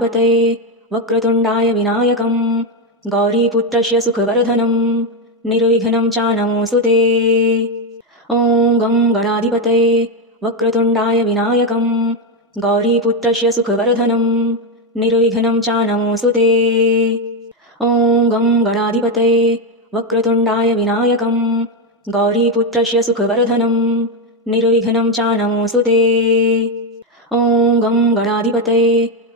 गणाधिपतये वक्रतुण्डाय विनायकं गौरीपुत्रस्य सुखवर्धनं निर्विघ्नं चानमोऽस्तु ते। ॐ गं गणाधिपतये वक्रतुण्डाय विनायकं गौरीपुत्रस्य सुखवर्धनं निर्विघ्नं चानमोऽस्तु ते। ॐ गं गणाधिपतये वक्रतुण्डाय विनायकं गौरीपुत्रस्य सुखवर्धनं निर्विघ्नं चानमोऽस्तु ते। ॐ गं गणाधिपतये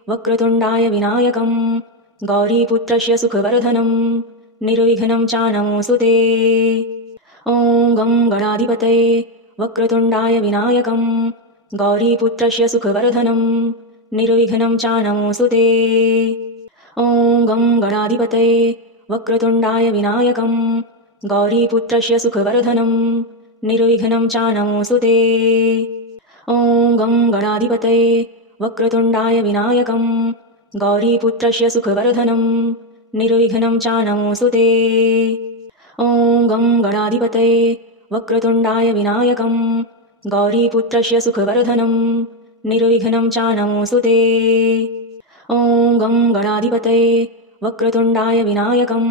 वक्रतुण्डाय विनायकं गौरीपुत्रस्य सुखवर्धनं निर्विघ्नं चानमोऽस्तु ते। ॐ गं गणाधिपतये वक्रतुण्डाय विनायकं गौरीपुत्रस्य सुखवर्धनं निर्विघ्नं चानमोऽस्तु ते। ॐ गं गणाधिपतये वक्रतुण्डाय विनायकं गौरीपुत्रस्य सुखवर्धनं निर्विघ्नं चानमोऽस्तु ते। ॐ गं गणाधिपतये वक्रतुण्डाय विनायकं गौरीपुत्रस्य सुखवर्धनं निर्विघ्नं चानमोऽस्तु ते। ॐ गं गणाधिपतये वक्रतुण्डाय विनायकं गौरीपुत्रस्य सुखवर्धनं निर्विघ्नं चानमोऽस्तु ते। ॐ गं गणाधिपतये वक्रतुण्डाय विनायकं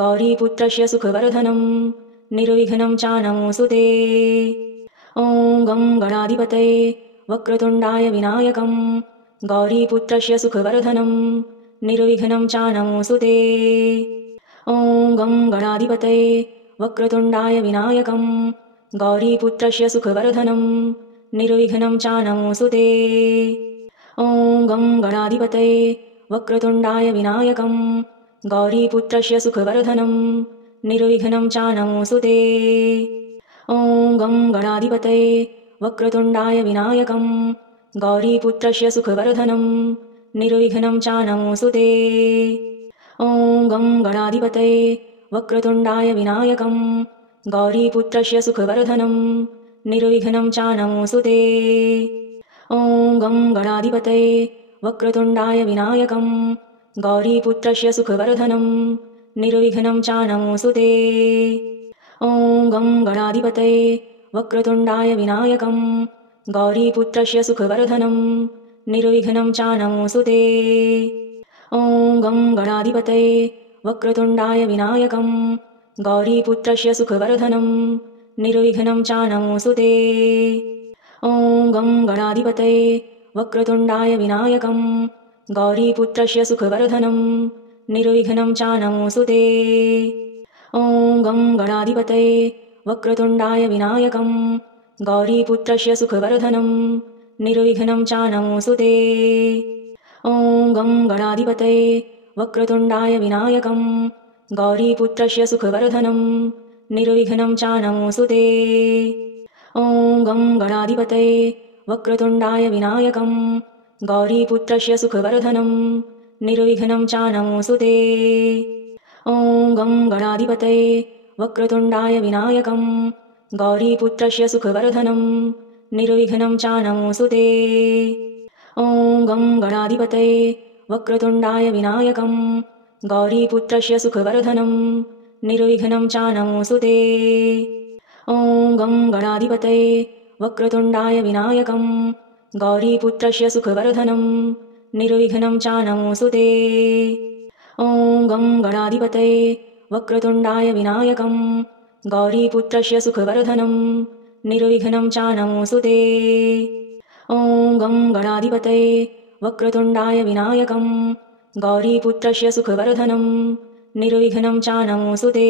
गौरीपुत्रस्य सुखवर्धनं निर्विघ्नं चानमोऽस्तु ते। ॐ गं गणाधिपतये वक्रतुण्डाय विनायकं गौरीपुत्रस्य सुखवर्धनं निर्विघ्नं चानमोऽस्तु ते। ॐ गं गणाधिपतये वक्रतुण्डाय विनायकं गौरीपुत्रस्य सुखवर्धनं निर्विघ्नं चानमोऽस्तु ते। ॐ गं गणाधिपतये वक्रतुण्डाय विनायकं गौरीपुत्रस्य सुखवर्धनं निर्विघ्नं चानमोऽस्तु ते। ॐ गं गणाधिपतये वक्रतुण्डाय विनायकं गौरीपुत्रस्य सुखवर्धनं निर्विघ्नं चानमोऽस्तु ते। ॐ गं गणाधिपतये वक्रतुण्डाय विनायकं गौरीपुत्रस्य सुखवर्धनं निर्विघ्नं चानमोऽस्तु ते। ॐ गं गणाधिपतये वक्रतुण्डाय विनायकं गौरीपुत्रस्य सुखवर्धनं निर्विघ्नं चानमोऽस्तु ते। ॐ गं गणाधिपतये वक्रतुण्डाय विनायकं गौरीपुत्रस्य सुखवर्धनं निर्विघ्नं चानमोऽस्तु ते। ॐ गं गणाधिपतये वक्रतुण्डाय विनायकं गौरीपुत्रस्य सुखवर्धनं निर्विघ्नं चानमोऽस्तु ते। ॐ गं गणाधिपतये वक्रतुण्डाय विनायकं गौरीपुत्रस्य सुखवर्धनं निर्विघ्नं चानमोऽस्तु ते। ॐ गं गणाधिपतये वक्रतुण्डाय विनायकं गौरीपुत्रस्य सुखवर्धनं निर्विघ्नं चानमोऽस्तु ते। ॐ गं गणाधिपतये वक्रतुण्डाय विनायकं गौरीपुत्रस्य सुखवर्धनं निर्विघ्नं चानमोऽस्तु ते। ॐ गं गणाधिपतये वक्रतुण्डाय विनायकं गौरीपुत्रस्य सुखवर्धनं निर्विघ्नं चानमोऽस्तु ते। ॐ गं गणाधिपतये वक्रतुण्डाय विनायकं गौरीपुत्रस्य सुखवर्धनं निर्विघ्नं चानमोऽस्तु ते। ॐ गं गणाधिपतये वक्रतुण्डाय विनायकं गौरीपुत्रस्य सुखवर्धनं निर्विघ्नं चानमोऽस्तु ते। ॐ गं गणाधिपतये वक्रतुण्डाय विनायकं गौरीपुत्रस्य सुखवर्धनं निर्विघ्नं चानमोऽस्तु ते। ॐ गं गणाधिपतये वक्रतुण्डाय विनायकं गौरीपुत्रस्य सुखवर्धनं निर्विघ्नं चानमोऽस्तु ते। ॐ गं गणाधिपतये वक्रतुण्डाय विनायकं गौरीपुत्रस्य सुखवर्धनं निर्विघ्नं चानमोऽस्तु ते।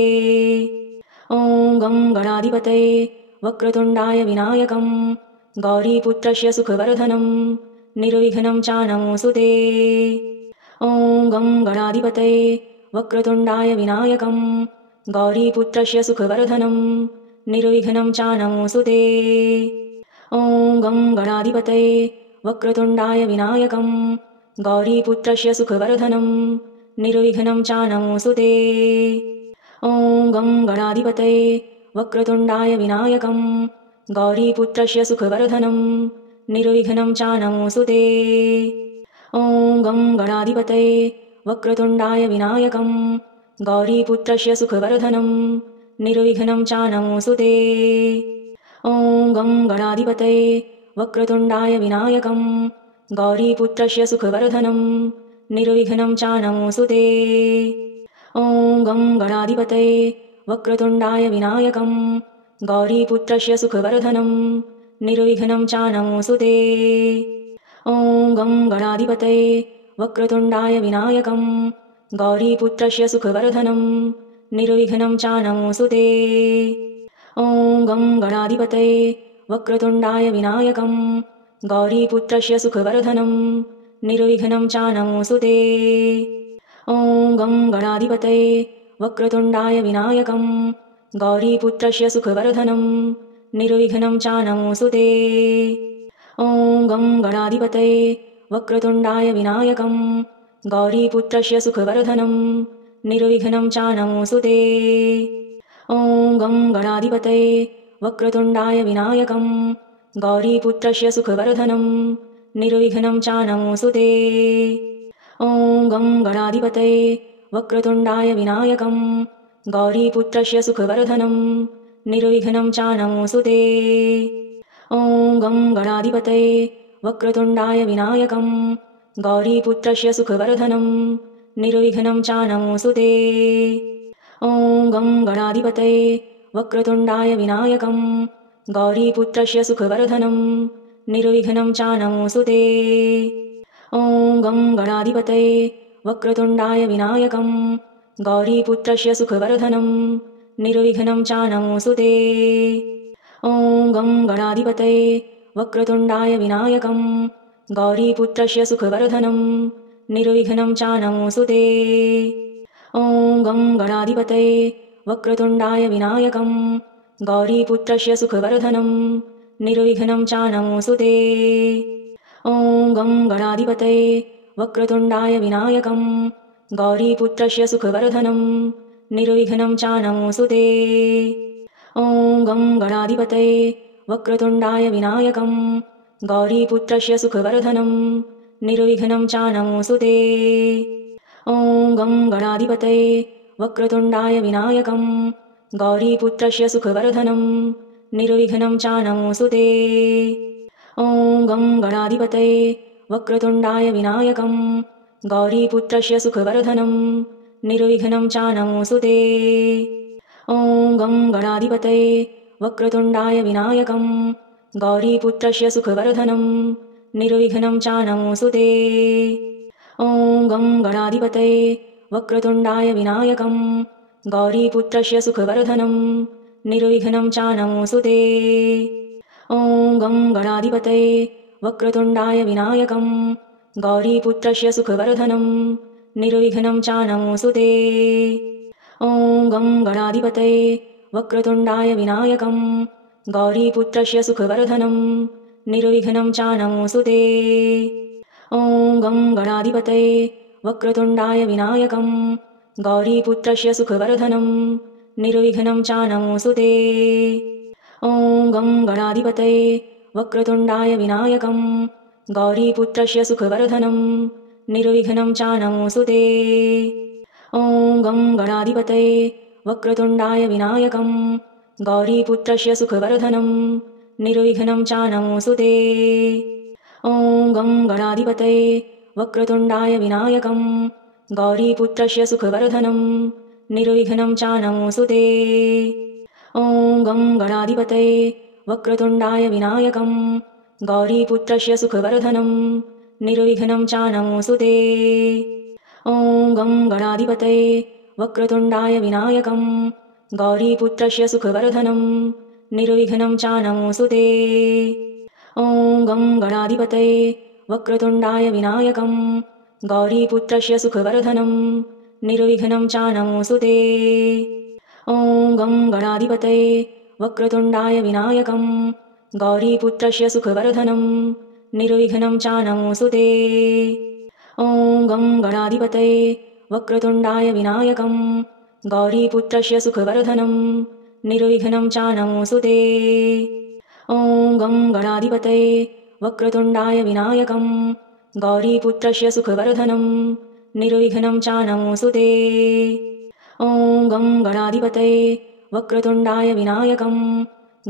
ॐ गं गणाधिपतये वक्रतुण्डाय विनायकं गौरीपुत्रस्य सुखवर्धनं निर्विघ्नं चानमोऽस्तु ते। ॐ गं गणाधिपतये वक्रतुण्डाय विनायकं गौरीपुत्रस्य सुखवर्धनं निर्विघ्नं चानमोऽस्तु ते। ॐ गं गणाधिपतये वक्रतुण्डाय विनायकं गौरीपुत्रस्य सुखवर्धनं निर्विघ्नं चानमोऽस्तु ते। ॐ गं गणाधिपतये वक्रतुण्डाय विनायकं गौरीपुत्रस्य सुखवर्धनं निर्विघ्नं चानमोऽस्तु ते। ॐ गं गणाधिपतये वक्रतुण्डाय विनायकं गौरीपुत्रस्य सुखवर्धनं निर्विघ्नं चानमोऽस्तु ते। ॐ गं गणाधिपतये वक्रतुण्डाय विनायकं गौरीपुत्रस्य सुखवर्धनं निर्विघ्नं चानमोऽस्तु ते। ॐ गं गणाधिपतये वक्रतुण्डाय विनायकं गौरीपुत्रस्य सुखवर्धनं निर्विघ्नं चानमोऽस्तु ते। ॐ गं गणाधिपतये वक्रतुण्डाय विनायकं गौरीपुत्रस्य सुखवर्धनं निर्विघ्नं चानमोऽस्तु ते। ॐ गं गणाधिपतये वक्रतुण्डाय विनायकं गौरीपुत्रस्य सुखवर्धनं निर्विघ्नं चानमोऽस्तु ते। ॐ गं गणाधिपतये वक्रतुण्डाय विनायकं गौरीपुत्रस्य सुखवर्धनं निर्विघ्नं चानमोऽस्तु ते। ॐ गं गणाधिपतये वक्रतुण्डाय विनायकं गौरीपुत्रस्य सुखवर्धनं निर्विघ्नं चानमोऽस्तु ते। ॐ गं गणाधिपतये वक्रतुण्डाय विनायकं गौरीपुत्रस्य सुखवर्धनं निर्विघ्नं चानमोऽस्तु ते। ॐ गं गणाधिपतये वक्रतुण्डाय विनायकं गौरीपुत्रस्य सुखवर्धनं निर्विघ्नं चानमोऽस्तु ते। ॐ गं गणाधिपतये वक्रतुण्डाय विनायकं गौरीपुत्रस्य सुखवर्धनं निर्विघ्नं चानमोऽस्तु ते। ॐ गं गणाधिपतये वक्रतुण्डाय विनायकं गौरीपुत्रस्य सुखवर्धनं निर्विघ्नं चानमोऽस्तु ते। ॐ गं गणाधिपतये वक्रतुण्डाय विनायकं गौरीपुत्रस्य सुखवर्धनं निर्विघ्नं चानमोऽस्तु ते। ॐ गं गणाधिपतये वक्रतुण्डाय विनायकं गौरीपुत्रस्य सुखवर्धनं निर्विघ्नं चानमोऽस्तु ते। ॐ गं गणाधिपतये वक्रतुण्डाय विनायकं गौरीपुत्रस्य सुखवर्धनं निर्विघ्नं चानमोऽस्तु ते। ॐ गं गणाधिपतये वक्रतुण्डाय विनायकं गौरीपुत्रस्य सुखवर्धनं निर्विघ्नं चानमोऽस्तु ते। ॐ गं गणाधिपतये वक्रतुण्डाय विनायकं गौरीपुत्रस्य सुखवर्धनं निर्विघ्नं चानमोऽस्तु ते। ॐ गं गणाधिपतये वक्रतुण्डाय विनायकं गौरीपुत्रस्य सुखवर्धनं निर्विघ्नं चानमोऽस्तु ते। ॐ गं गणाधिपतये वक्रतुण्डाय विनायकं गौरीपुत्रस्य सुखवर्धनं निर्विघ्नं चानमोऽस्तु ते। ॐ गं गणाधिपतये वक्रतुण्डाय विनायकं गौरीपुत्रस्य सुखवर्धनं निर्विघ्नं चानमोऽस्तु ते। ॐ गं गणाधिपतये वक्रतुण्डाय विनायकं गौरीपुत्रस्य सुखवर्धनं निर्विघ्नं चानमोऽस्तु ते। ॐ गं गणाधिपतये वक्रतुण्डाय विनायकं गौरीपुत्रस्य सुखवर्धनं निर्विघ्नं चानमोऽस्तु ते। ॐ गं गणाधिपतये वक्रतुण्डाय विनायकं गौरीपुत्रस्य सुखवर्धनं निर्विघ्नं चानमोऽस्तु ते। ॐ गं गणाधिपतये वक्रतुण्डाय विनायकं गौरीपुत्रस्य सुखवर्धनं निर्विघ्नं चानमोऽस्तु ते। ॐ गं गणाधिपतये वक्रतुण्डाय विनायकं गौरीपुत्रस्य सुखवर्धनं निर्विघ्नं चानमोऽस्तु ते। ॐ गं गणाधिपतये वक्रतुण्डाय विनायकं गौरीपुत्रस्य सुखवर्धनं निर्विघ्नं चानमोऽस्तु ते। ॐ गं गणाधिपतये वक्रतुण्डाय विनायकं गौरीपुत्रस्य सुखवर्धनं निर्विघ्नं चानमोऽस्तु ते। ॐ गं गणाधिपतये वक्रतुण्डाय विनायकं गौरीपुत्रस्य सुखवर्धनं निर्विघ्नं चानमोऽस्तु ते। ॐ गं गणाधिपतये वक्रतुण्डाय विनायकं गौरीपुत्रस्य सुखवर्धनं निर्विघ्नं चानमोऽस्तु ते। ॐ गं गणाधिपतये वक्रतुण्डाय विनायकं गौरीपुत्रस्य सुखवर्धनं निर्विघ्नं चानमोऽस्तु ते। ॐ गं गणाधिपतये वक्रतुण्डाय विनायकं गौरीपुत्रस्य सुखवर्धनं निर्विघ्नं चानमोऽस्तु ते। ॐ गं गणाधिपतये वक्रतुण्डाय विनायकं गौरीपुत्रस्य सुखवर्धनं निर्विघ्नं चानमोऽस्तु ते। ॐ गं गणाधिपतये वक्रतुण्डाय विनायकं गौरीपुत्रस्य सुखवर्धनं निर्विघ्नं चानमोऽस्तु ते। ॐ गं गणाधिपतये वक्रतुण्डाय विनायकं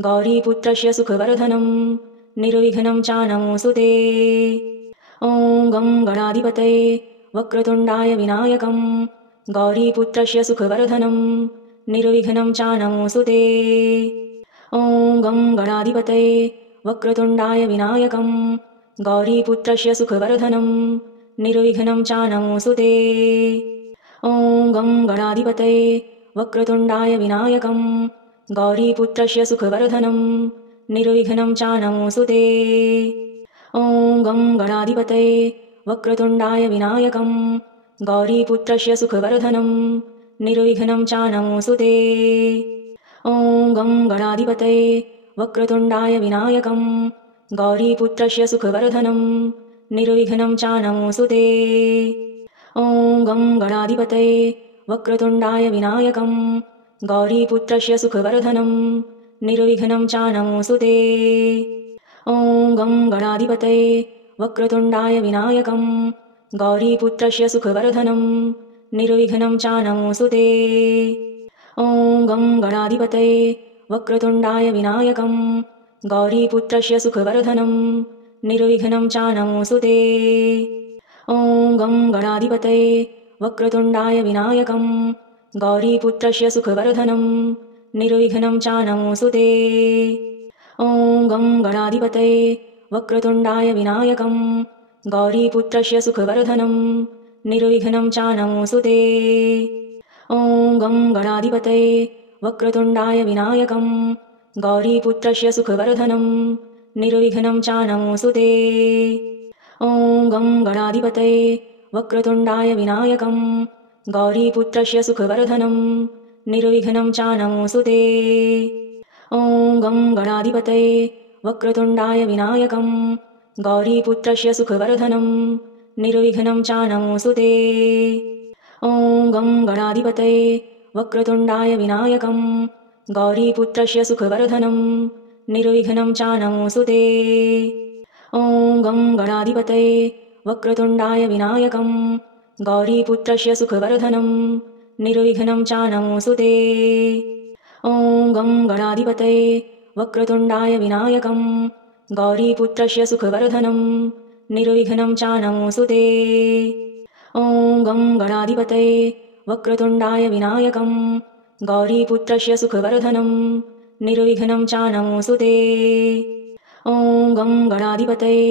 गौरीपुत्रस्य सुखवर्धनं निर्विघ्नं चानमोऽस्तु ते। ॐ गं गणाधिपतये वक्रतुण्डाय विनायकं गौरीपुत्रस्य सुखवर्धनं निर्विघ्नं चानमोऽस्तु ते। ॐ गं गणाधिपतये वक्रतुण्डाय विनायकं गौरीपुत्रस्य सुखवर्धनं निर्विघ्नं चानमोऽस्तु ते। ॐ गं गणाधिपतये वक्रतुण्डाय विनायकं गौरीपुत्रस्य सुखवर्धनं निर्विघ्नं चानमोऽस्तु ते। ॐ गं गणाधिपतये वक्रतुण्डाय विनायकं गौरीपुत्रस्य सुखवर्धनं निर्विघ्नं चानमोऽस्तु ते। ॐ गं गणाधिपतये वक्रतुण्डाय विनायकं गौरीपुत्रस्य सुखवर्धनं निर्विघ्नं चानमोऽस्तु ते। ॐ गं गणाधिपतये वक्रतुण्डाय विनायकं गौरीपुत्रस्य सुखवर्धनं निर्विघ्नं चानमोऽस्तु ते। ॐ गं गणाधिपतये वक्रतुण्डाय विनायकं गौरीपुत्रस्य सुखवर्धनं निर्विघ्नं चानमोऽस्तु ते। ॐ गं गणाधिपतये वक्रतुण्डाय विनायकं गौरीपुत्रस्य सुखवर्धनं निर्विघ्नं चानमोऽस्तु ते। ॐ गं गणाधिपतये वक्रतुण्डाय विनायकं गौरीपुत्रस्य सुखवर्धनं निर्विघ्नं चानमोऽस्तु ते। ॐ गं गणाधिपतये वक्रतुण्डाय विनायकं गौरीपुत्रस्य सुखवर्धनं निर्विघ्नं चानमोऽस्तु ते। ॐ गं गणाधिपतये वक्रतुण्डाय विनायकं गौरीपुत्रस्य सुखवर्धनं निर्विघ्नं चानमोऽस्तु ते। ॐ गं गणाधिपतये वक्रतुण्डाय विनायकं गौरीपुत्रस्य सुखवर्धनं निर्विघ्नं चानमोऽस्तु ते। ॐ गं गणाधिपतये वक्रतुण्डाय विनायकं गौरीपुत्रस्य सुखवर्धनं निर्विघ्नं चानमोऽस्तु ते। ॐ गं गणाधिपतये वक्रतुण्डाय विनायकं गौरीपुत्रस्य सुखवर्धनं निर्विघ्नं चानमोऽस्तु ते। ॐ गं गणाधिपतये वक्रतुण्डाय विनायकं गौरीपुत्रस्य सुखवर्धनं निर्विघ्नं चानमोऽस्तु ते। ॐ गं गणाधिपतये वक्रतुण्डाय विनायकं गौरीपुत्रस्य सुखवर्धनं निर्विघ्नं चानमोऽस्तु ते। ॐ गं गणाधिपतये वक्रतुण्डाय विनायकं गौरीपुत्रस्य सुखवर्धनं निर्विघ्नं चानमोऽस्तु ते। ॐ गं गणाधिपतये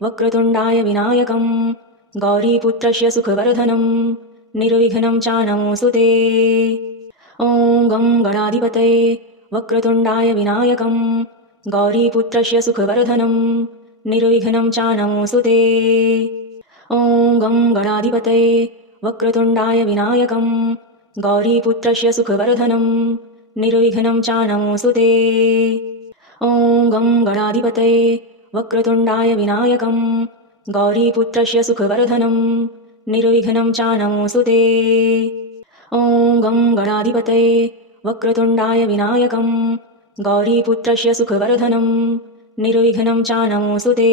वक्रतुण्डाय विनायकं गौरीपुत्रस्य सुखवर्धनं निर्विघ्नं चानमोऽस्तु ते। ॐ गं गणाधिपतये वक्रतुण्डाय विनायकं गौरीपुत्रस्य सुखवर्धनं निर्विघ्नं चानमोऽस्तु ते। ॐ गं गणाधिपतये वक्रतुण्डाय विनायकं गौरीपुत्रस्य सुखवर्धनं निर्विघ्नं चानमोऽस्तु ते। ॐ गं गणाधिपतये वक्रतुण्डाय विनायकं गौरीपुत्रस्य सुखवर्धनं निर्विघ्नं चानमोऽस्तु ते। ॐ गं गणाधिपतये वक्रतुण्डाय विनायकं गौरीपुत्रस्य सुखवर्धनं निर्विघ्नं चानमोऽस्तु ते।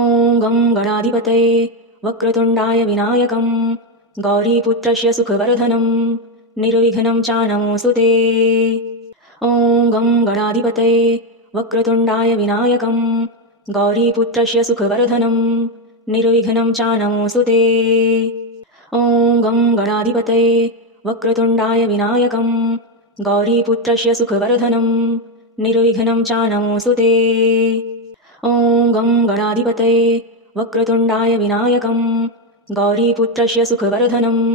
ॐ गं गणाधिपतये वक्रतुण्डाय विनायकं गौरीपुत्रस्य सुखवर्धनं निर्विघ्नं चानमोऽस्तु ते। ॐ गं गणाधिपतये वक्रतुण्डाय विनायकं गौरीपुत्रस्य सुखवर्धनं निर्विघ्नं चानमोऽस्तु ते। ॐ गं गणाधिपतये वक्रतुण्डाय विनायकं गौरीपुत्रस्य सुखवर्धनं निर्विघ्नं चानमोऽस्तु ते। ॐ गं गणाधिपतये वक्रतुण्डाय विनायकं गौरीपुत्रस्य सुखवर्धनं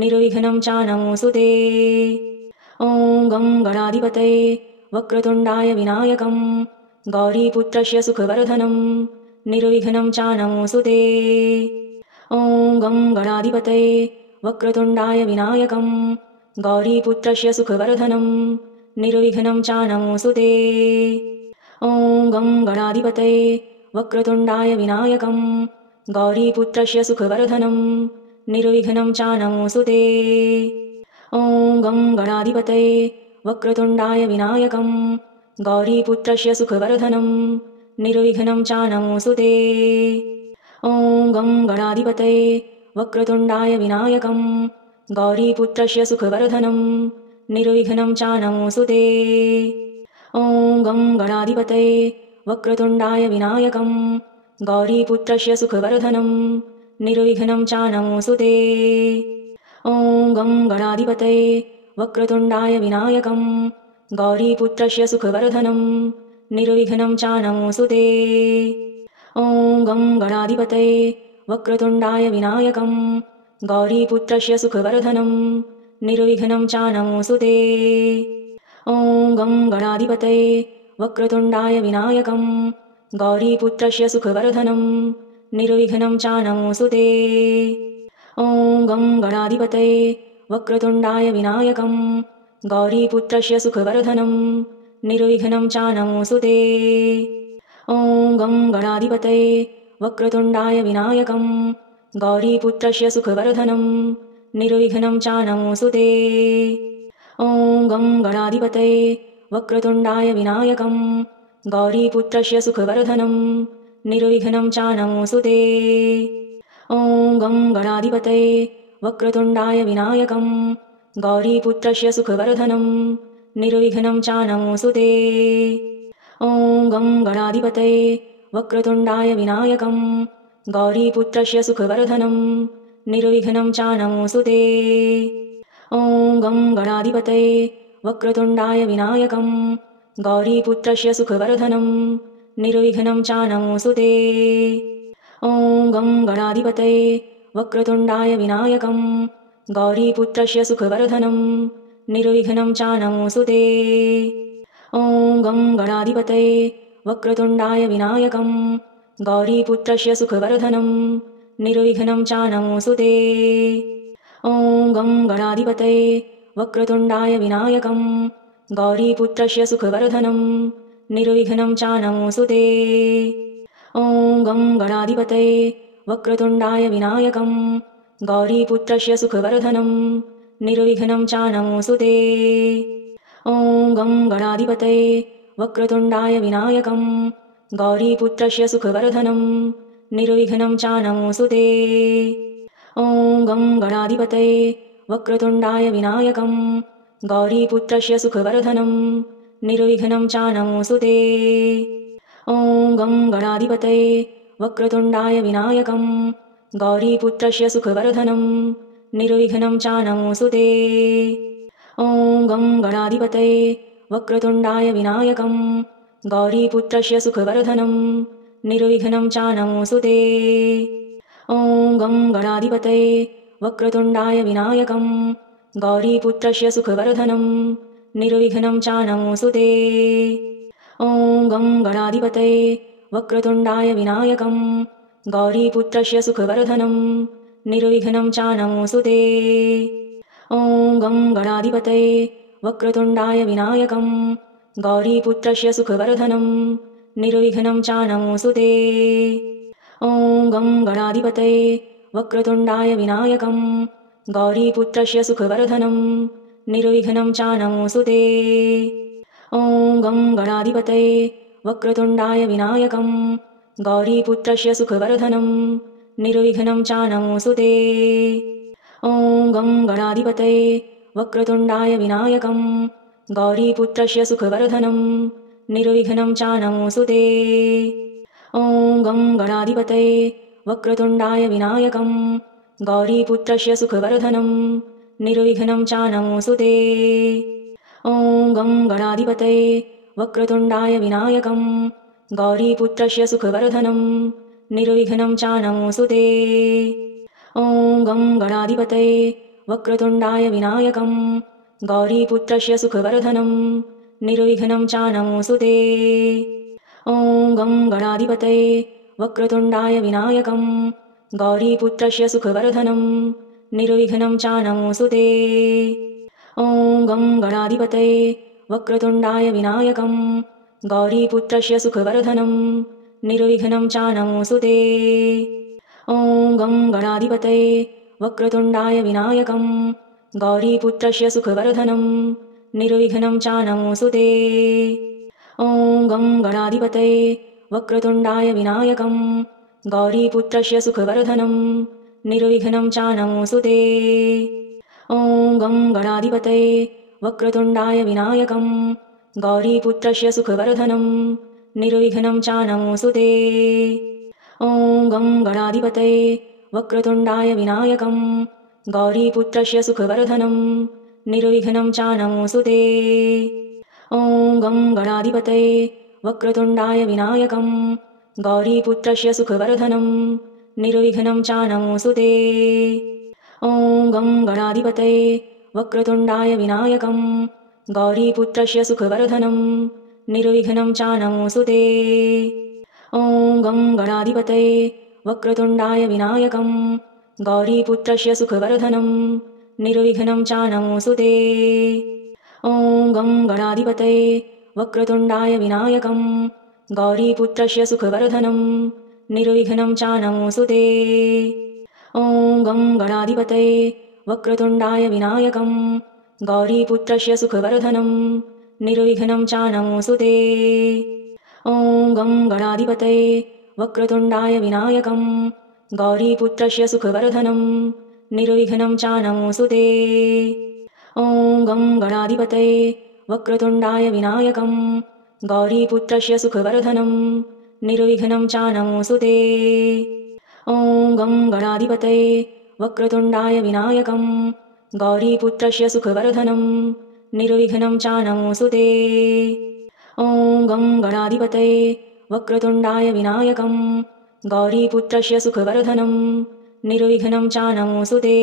निर्विघ्नं चानमोऽस्तु ते। ॐ गं गणाधिपतये वक्रतुण्डाय विनायकं गौरीपुत्रस्य सुखवर्धनं निर्विघ्नं चानमोऽस्तु ते। ॐ गं गणाधिपतये वक्रतुण्डाय विनायकं गौरीपुत्रस्य सुखवर्धनं निर्विघ्नं चानमोऽस्तु ते। ॐ गं गणाधिपतये वक्रतुण्डाय विनायकं गौरीपुत्रस्य सुखवर्धनं निर्विघ्नं चानमोऽस्तु ते। ॐ गं गणाधिपतये वक्रतुण्डाय विनायकं गौरीपुत्रस्य सुखवर्धनं निर्विघ्नं चानमोऽस्तु ते। ॐ गं गणाधिपतये वक्रतुण्डाय विनायकं गौरीपुत्रस्य सुखवर्धनं निर्विघ्नं चानमोऽस्तु ते। ॐ गं गणाधिपतये वक्रतुण्डाय विनायकं गौरीपुत्रस्य सुखवर्धनं निर्विघ्नं चानमोऽस्तु ते। ॐ गं गणाधिपतये वक्रतुण्डाय विनायकं गौरीपुत्रस्य सुखवर्धनं निर्विघ्नं चानमोऽस्तु ते। ॐ गं गणाधिपतये वक्रतुण्डाय विनायकं गौरीपुत्रस्य सुखवर्धनं निर्विघ्नं चानमोऽस्तु ते। ॐ गं गणाधिपतये वक्रतुण्डाय विनायकं गौरीपुत्रस्य सुखवर्धनं निर्विघ्नं चानमोऽस्तु ते। ॐ गं गणाधिपतये वक्रतुण्डाय विनायकं गौरीपुत्रस्य सुखवर्धनं निर्विघ्नं चानमोऽस्तु ते। ॐ गं गणाधिपतये वक्रतुण्डाय विनायकं गौरीपुत्रस्य सुखवर्धनं निर्विघ्नं चानमोऽस्तु ते। ॐ गं गणाधिपतये वक्रतुण्डाय विनायकं गौरीपुत्रस्य सुखवर्धनं निर्विघ्नं चानमोऽस्तु ते। ॐ गं गणाधिपतये वक्रतुण्डाय विनायकं गौरीपुत्रस्य सुखवर्धनं निर्विघ्नं चानमोऽस्तु ते। ॐ गं गणाधिपतये वक्रतुण्डाय विनायकं गौरीपुत्रस्य सुखवर्धनं निर्विघ्नं चानमोऽस्तु ते। ॐ गं गणाधिपतये वक्रतुण्डाय विनायकं गौरीपुत्रस्य सुखवर्धनं निर्विघ्नं चानमोऽस्तु ते। ॐ गं गणाधिपतये वक्रतुण्डाय विनायकं गौरीपुत्रस्य सुखवर्धनं निर्विघ्नं चानमोऽस्तु ते। ॐ गं गणाधिपतये वक्रतुण्डाय विनायकं गौरीपुत्रस्य सुखवर्धनं निर्विघ्नं चानमोऽस्तु ते। ॐ गं गणाधिपतये वक्रतुण्डाय विनायकं गौरीपुत्रस्य सुखवर्धनं निर्विघ्नं चानमोऽस्तु ते। ॐ गं गणाधिपतये वक्रतुण्डाय विनायकं गौरीपुत्रस्य सुखवर्धनं निर्विघ्नं चानमोऽस्तु ते। ॐ गं गणाधिपतये वक्रतुण्डाय विनायकं गौरीपुत्रस्य सुखवर्धनं निर्विघ्नं चानमोऽस्तु ते। ॐ गं गणाधिपतये वक्रतुण्डाय विनायकं गौरीपुत्रस्य सुखवर्धनं निर्विघ्नं चानमोऽस्तु ते। ॐ गं गणाधिपतये वक्रतुण्डाय विनायकं गौरीपुत्रस्य सुखवर्धनं निर्विघ्नं चानमोऽस्तु ते। ॐ गं गणाधिपतये वक्रतुण्डाय विनायकं गौरीपुत्रस्य सुखवर्धनं निर्विघ्नं चानमोऽस्तु ते। ॐ गं गणाधिपतये वक्रतुण्डाय विनायकं गौरीपुत्रस्य सुखवर्धनं निर्विघ्नं चानमोऽस्तु ते। ॐ गं गणाधिपतये वक्रतुण्डाय विनायकं गौरीपुत्रस्य सुखवर्धनं निर्विघ्नं चानमोऽस्तु ते। ॐ गं गणाधिपतये वक्रतुण्डाय विनायकं गौरीपुत्रस्य सुखवर्धनं निर्विघ्नं चानमोऽस्तु ते। ॐ गं गणाधिपतये वक्रतुण्डाय विनायकं गौरीपुत्रस्य सुखवर्धनं निर्विघ्नं चानमोऽस्तु ते। ॐ गं गणाधिपतये वक्रतुण्डाय विनायकं गौरीपुत्रस्य सुखवर्धनं निर्विघ्नं चानमोऽस्तु ते। ॐ गं गणाधिपतये वक्रतुण्डाय विनायकं गौरीपुत्रस्य सुखवर्धनं निर्विघ्नं चानमोऽस्तु ते। ॐ गं गणाधिपतये वक्रतुण्डाय विनायकं गौरीपुत्रस्य सुखवर्धनं निर्विघ्नं चानमोऽस्तु ते। ॐ गं गणाधिपतये वक्रतुण्डाय विनायकं गौरीपुत्रस्य सुखवर्धनं निर्विघ्नं चानमोऽस्तु ते। ॐ गं गणाधिपतये वक्रतुण्डाय विनायकं गौरीपुत्रस्य सुखवर्धनं निर्विघ्नं चानमोऽस्तु ते। ॐ गं गणाधिपतये वक्रतुण्डाय विनायकं गौरीपुत्रस्य सुखवर्धनं निर्विघ्नं चानमोऽस्तु ते। ॐ गं गणाधिपतये वक्रतुण्डाय विनायकं गौरीपुत्रस्य सुखवर्धनं निर्विघ्नं चानमोऽस्तु ते। ॐ गं गणाधिपतये वक्रतुण्डाय विनायकं गौरीपुत्रस्य सुखवर्धनं निर्विघ्नं चानमोऽस्तु ते। ॐ गं गणाधिपतये वक्रतुण्डाय विनायकं गौरीपुत्रस्य सुखवर्धनं निर्विघ्नं चानमोऽस्तु ते। ॐ गं गणाधिपतये वक्रतुण्डाय विनायकं गौरीपुत्रस्य सुखवर्धनं निर्विघ्नं चानमोऽस्तु ते। ॐ गं गणाधिपतये वक्रतुण्डाय विनायकं गौरीपुत्रस्य सुखवर्धनं निर्विघ्नं चानमोऽस्तु ते। ॐ गं गणाधिपतये वक्रतुण्डाय विनायकं गौरीपुत्रस्य सुखवर्धनं निर्विघ्नं चानमोऽस्तु ते। ॐ गं गणाधिपतये वक्रतुण्डाय विनायकं गौरीपुत्रस्य सुखवर्धनं निर्विघ्नं चानमोऽस्तु ते। ॐ गं गणाधिपतये वक्रतुण्डाय विनायकं गौरीपुत्रस्य सुखवर्धनं निर्विघ्नं चानमोऽस्तु ते। ॐ गं गणाधिपतये वक्रतुण्डाय विनायकं गौरीपुत्रस्य सुखवर्धनं निर्विघ्नं चानमोऽस्तु ते। ॐ गं गणाधिपतये वक्रतुण्डाय विनायकं गौरीपुत्रस्य सुखवर्धनं निर्विघ्नं चानमोऽस्तु ते। ॐ गं गणाधिपतये वक्रतुण्डाय विनायकं गौरीपुत्रस्य सुखवर्धनं निर्विघ्नं चानमोऽस्तु ते। ॐ गं गणाधिपतये वक्रतुण्डाय विनायकं गौरीपुत्रस्य सुखवर्धनं निर्विघ्नं चानमोऽस्तु ते। ॐ गं गणाधिपतये वक्रतुण्डाय विनायकं गौरीपुत्रस्य सुखवर्धनं निर्विघ्नं चानमोऽस्तु ते। ॐ गं गणाधिपतये वक्रतुण्डाय विनायकं गौरीपुत्रस्य सुखवर्धनं निर्विघ्नं चानमोऽस्तु ते।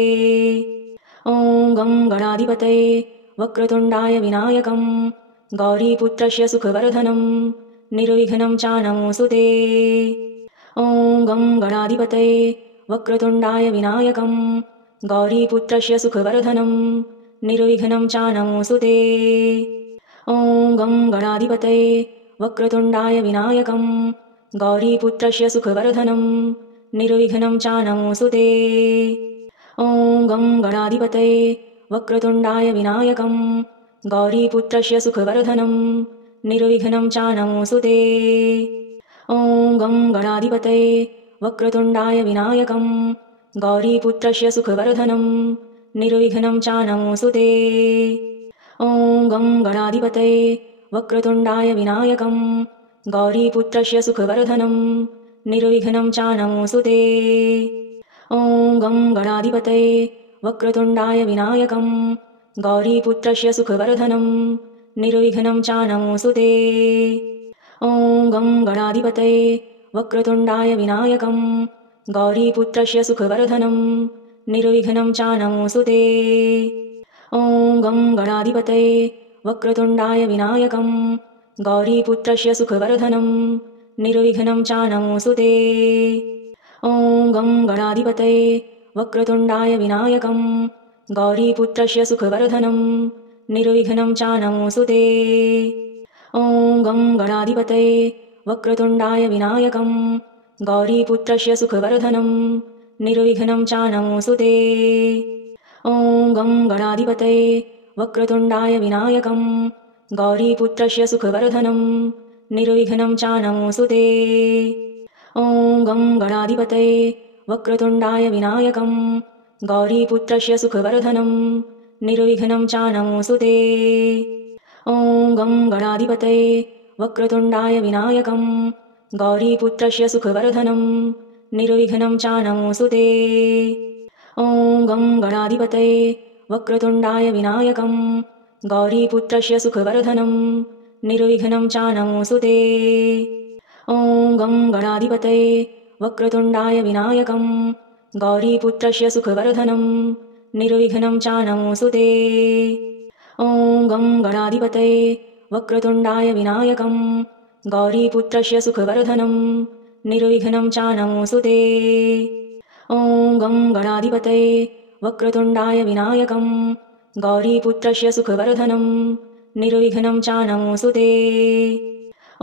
ॐ गं गणाधिपतये वक्रतुण्डाय विनायकं गौरीपुत्रस्य सुखवर्धनं निर्विघ्नं चानमोऽस्तु ते। ॐ गं गणाधिपतये वक्रतुण्डाय विनायकं गौरीपुत्रस्य सुखवर्धनं निर्विघ्नं चानमोऽस्तु ते। ॐ गं गणाधिपतये वक्रतुण्डाय विनायकं गौरीपुत्रस्य सुखवर्धनं निर्विघ्नं चानमोऽस्तु ते। ॐ गं गणाधिपतये वक्रतुण्डाय विनायकं गौरीपुत्रस्य सुखवर्धनं निर्विघ्नं चानमोऽस्तु ते। ॐ गं गणाधिपतये वक्रतुण्डाय विनायकं गौरीपुत्रस्य सुखवर्धनं निर्विघ्नं चानमोऽस्तु ते। ॐ गं गणाधिपतये वक्रतुण्डाय विनायकं गौरीपुत्रस्य सुखवर्धनं निर्विघ्नं चानमोऽस्तु ते। ॐ गं गणाधिपतये वक्रतुण्डाय विनायकं गौरीपुत्रस्य सुखवर्धनं निर्विघ्नं चानमोऽस्तु ते। ॐ गं गणाधिपतये वक्रतुण्डाय विनायकं गौरीपुत्रस्य सुखवर्धनं निर्विघ्नं चानमोऽस्तु ते। ॐ गं गणाधिपतये वक्रतुण्डाय विनायकं गौरीपुत्रस्य सुखवर्धनं निर्विघ्नं चानमोऽस्तु ते। ॐ गं गणाधिपतये वक्रतुण्डाय विनायकं गौरीपुत्रस्य सुखवर्धनं निर्विघ्नं चानमोऽस्तु ते। ॐ गं गणाधिपतये वक्रतुण्डाय विनायकं गौरीपुत्रस्य सुखवर्धनं निर्विघ्नं चानमोऽस्तु ते। ॐ गं गणाधिपतये वक्रतुण्डाय विनायकं गौरीपुत्रस्य सुखवर्धनं निर्विघ्नं चानमोऽस्तु ते। ॐ गं गणाधिपतये वक्रतुण्डाय विनायकं गौरीपुत्रस्य सुखवर्धनं निर्विघ्नं चानमोऽस्तु ते। ॐ गं गणाधिपतये वक्रतुण्डाय विनायकं गौरीपुत्रस्य सुखवर्धनं निर्विघ्नं चानमोऽस्तु ते। ॐ गं गणाधिपतये वक्रतुण्डाय विनायकं गौरीपुत्रस्य सुखवर्धनं निर्विघ्नं चानमोऽस्तु ते। ॐ गं गणाधिपतये वक्रतुण्डाय विनायकं गौरीपुत्रस्य सुखवर्धनं निर्विघ्नं चानमोऽस्तु ते। ॐ गं गणाधिपतये वक्रतुण्डाय विनायकं गौरीपुत्रस्य सुखवर्धनं निर्विघ्नं चानमोऽस्तु ते। ॐ गं गणाधिपतये वक्रतुण्डाय विनायकं गौरीपुत्रस्य सुखवर्धनं निर्विघ्नं चानमोऽस्तु ते।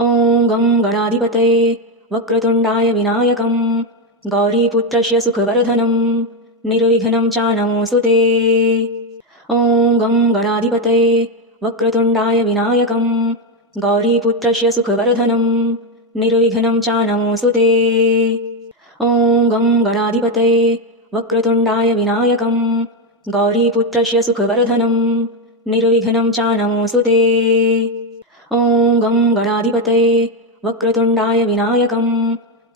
ॐ गं गणाधिपतये वक्रतुण्डाय विनायकं गौरीपुत्रस्य सुखवर्धनं निर्विघ्नं चानमोऽस्तु ते। ॐ गं गणाधिपतये वक्रतुण्डाय विनायकं गौरीपुत्रस्य सुखवर्धनं निर्विघ्नं चानमोऽस्तु ते। ॐ गं गणाधिपतये वक्रतुण्डाय विनायकं गौरीपुत्रस्य सुखवर्धनं निर्विघ्नं चानमोऽस्तु ते। ॐ गं गणाधिपतये वक्रतुण्डाय विनायकं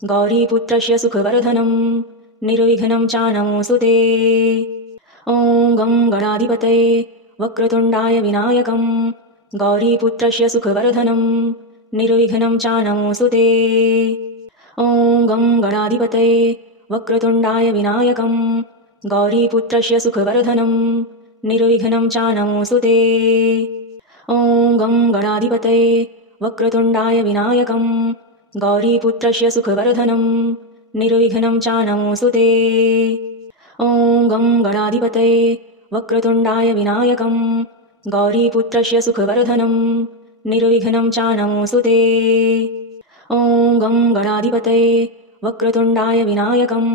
गौरीपुत्रस्य सुखवर्धनं निर्विघ्नं चानमोऽस्तु ते। ॐ गं गणाधिपतये वक्रतुण्डाय विनायकं गौरीपुत्रस्य सुखवर्धनं निर्विघ्नं चानमोऽस्तु ते। ॐ गं गणाधिपतये वक्रतुण्डाय विनायकं गौरीपुत्रस्य सुखवर्धनं निर्विघ्नं चानमोऽस्तु ते। ॐ गं गणाधिपतये वक्रतुण्डाय विनायकं गौरीपुत्रस्य सुखवर्धनं निर्विघ्नं चानमोऽस्तु ते। ॐ गं गणाधिपतये वक्रतुण्डाय विनायकं गौरीपुत्रस्य सुखवर्धनं निर्विघ्नं चानमोऽस्तु ते। ॐ गं गणाधिपतये वक्रतुण्डाय विनायकं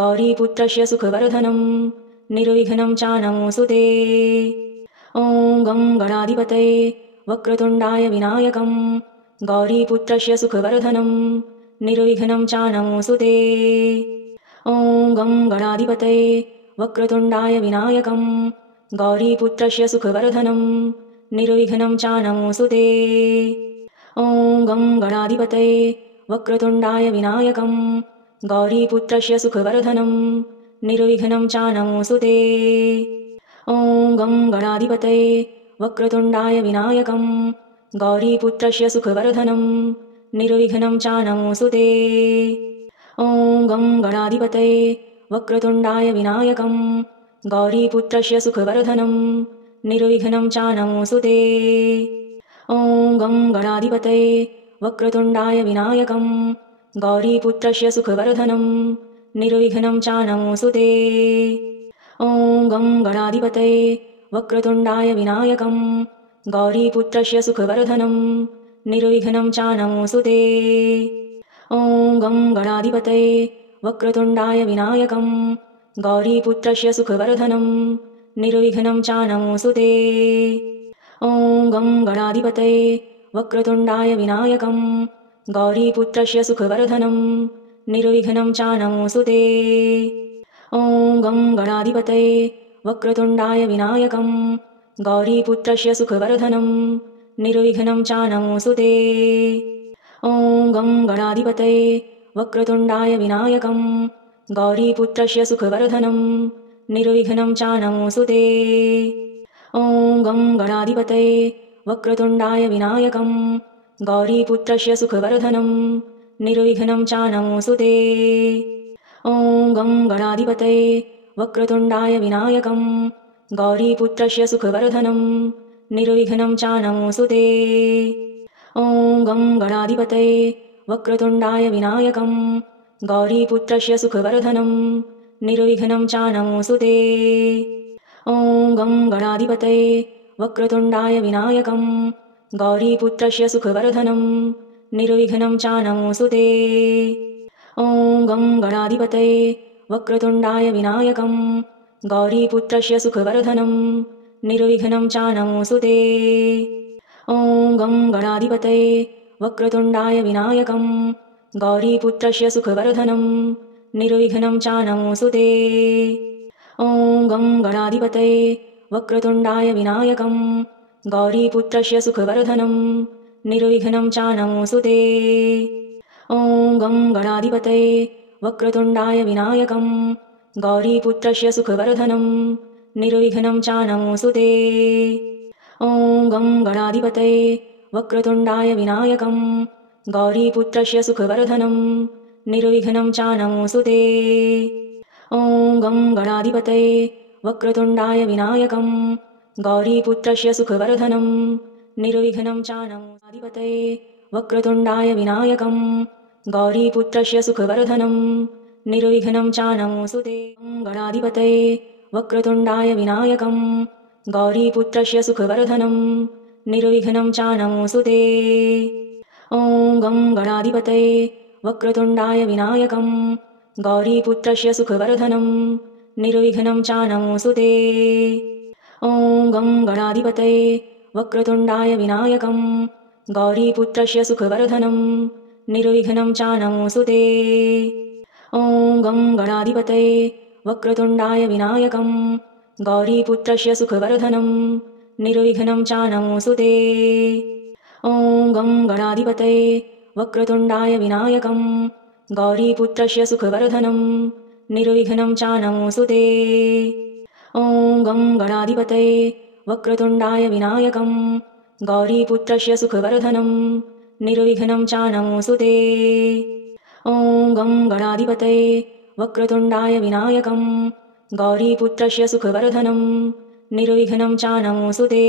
गौरीपुत्रस्य सुखवर्धनं निर्विघ्नं चानमोऽस्तु ते। ॐ गं गणाधिपतये वक्रतुण्डाय विनायकं गौरीपुत्रस्य सुखवर्धनं निर्विघ्नं चानमोऽस्तु ते। ॐ गं गणाधिपतये वक्रतुण्डाय विनायकं गौरीपुत्रस्य सुखवर्धनं निर्विघ्नं चानमोऽस्तु ते। ॐ गं गणाधिपतये वक्रतुण्डाय विनायकं गौरीपुत्रस्य सुखवर्धनं निर्विघ्नं चानमोऽस्तु ते। ॐ गं गणाधिपतये वक्रतुण्डाय विनायकं गौरीपुत्रस्य सुखवर्धनं निर्विघ्नं चानमोऽस्तु ते। ॐ गं गणाधिपतये वक्रतुण्डाय विनायकं गौरीपुत्रस्य सुखवर्धनं निर्विघ्नं चानमोऽस्तु ते। ॐ गं गणाधिपतये वक्रतुण्डाय विनायकं गौरीपुत्रस्य सुखवर्धनं निर्विघ्नं चानमोऽस्तु ते। ॐ गं गणाधिपतये वक्रतुण्डाय विनायकं गौरीपुत्रस्य सुखवर्धनं निर्विघ्नं चानमोऽस्तु ते। ॐ गं गणाधिपतये वक्रतुण्डाय विनायकं गौरीपुत्रस्य सुखवर्धनं निर्विघ्नं चानमोऽस्तु ते। ॐ गं गणाधिपतये वक्रतुण्डाय विनायकं गौरीपुत्रस्य सुखवर्धनं निर्विघ्नं चानमोऽस्तु ते। ॐ गं गणाधिपतये वक्रतुण्डाय विनायकं गौरीपुत्रस्य सुखवर्धनं निर्विघ्नं चानमोऽस्तु ते। ॐ गं गणाधिपतये वक्रतुण्डाय विनायकं गौरीपुत्रस्य सुखवर्धनं निर्विघ्नं चानमोऽस्तु ते। ॐ गं गणाधिपतये वक्रतुण्डाय विनायकं गौरीपुत्रस्य सुखवर्धनं निर्विघ्नं चानमोऽस्तु ते। ॐ गं गणाधिपतये वक्रतुण्डाय विनायकं गौरीपुत्रस्य सुखवर्धनं निर्विघ्नं चानमोऽस्तु ते। ॐ गं गणाधिपतये वक्रतुण्डाय विनायकं गौरीपुत्रस्य सुखवर्धनं निर्विघ्नं चानमोऽस्तु ते। ॐ गं गणाधिपतये वक्रतुण्डाय विनायकं गौरीपुत्रस्य सुखवर्धनं निर्विघ्नं चानमोऽस्तु ते। ॐ गं गणाधिपतये वक्रतुण्डाय विनायकं गौरीपुत्रस्य सुखवर्धनं निर्विघ्नं चानमोऽस्तु ते। ॐ गं गणाधिपतये वक्रतुण्डाय विनायकं गौरीपुत्रस्य सुखवर्धनं निर्विघ्नं चानमोऽस्तु ते। ॐ गं गणाधिपतये वक्रतुण्डाय विनायकं गौरीपुत्रस्य सुखवर्धनं निर्विघ्नं चानमोऽस्तु ते। ॐ गं गणाधिपतये वक्रतुण्डाय विनायकं गौरीपुत्रस्य सुखवर्धनं निर्विघ्नं चानमोऽस्तु ते। ॐ गं गणाधिपतये वक्रतुण्डाय विनायकं गौरीपुत्रस्य सुखवर्धनं निर्विघ्नं चानमोऽस्तु ते। ॐ गं गणाधिपतये वक्रतुण्डाय विनायकं गौरीपुत्रस्य सुखवर्धनं निर्विघ्नं चानमोऽस्तु वक्रतुण्डाय विनायकं गौरीपुत्रस्य सुखवर्धनं निर्विघ्नं चानमोऽस्तु ते। गणाधिपतये वक्रतुण्डाय विनायकं गौरीपुत्रस्य सुखवर्धनं निर्विघ्नं चानमोऽस्तु ते। ॐ गं गणाधिपतये वक्रतुण्डाय विनायकं गौरीपुत्रस्य सुखवर्धनं निर्विघ्नं चानमोऽस्तु ते। ॐ गं गणाधिपतये वक्रतुण्डाय विनायकं गौरीपुत्रस्य सुखवर्धनं निर्विघ्नं चानमोऽस्तु ते। ॐ गं गणाधिपतये वक्रतुण्डाय विनायकं गौरीपुत्रस्य सुखवर्धनं निर्विघ्नं चानमोऽस्तु ते। ॐ गं गणाधिपतये वक्रतुण्डाय विनायकं गौरीपुत्रस्य सुखवर्धनं निर्विघ्नं चानमोऽस्तु ते। ॐ गं गणाधिपतये वक्रतुण्डाय विनायकं गौरीपुत्रस्य सुखवर्धनं निर्विघ्नं चानमोऽस्तु ते। ॐ गं गणाधिपतये वक्रतुण्डाय विनायकं गौरीपुत्रस्य सुखवर्धनं निर्विघ्नं चानमोऽस्तु ते।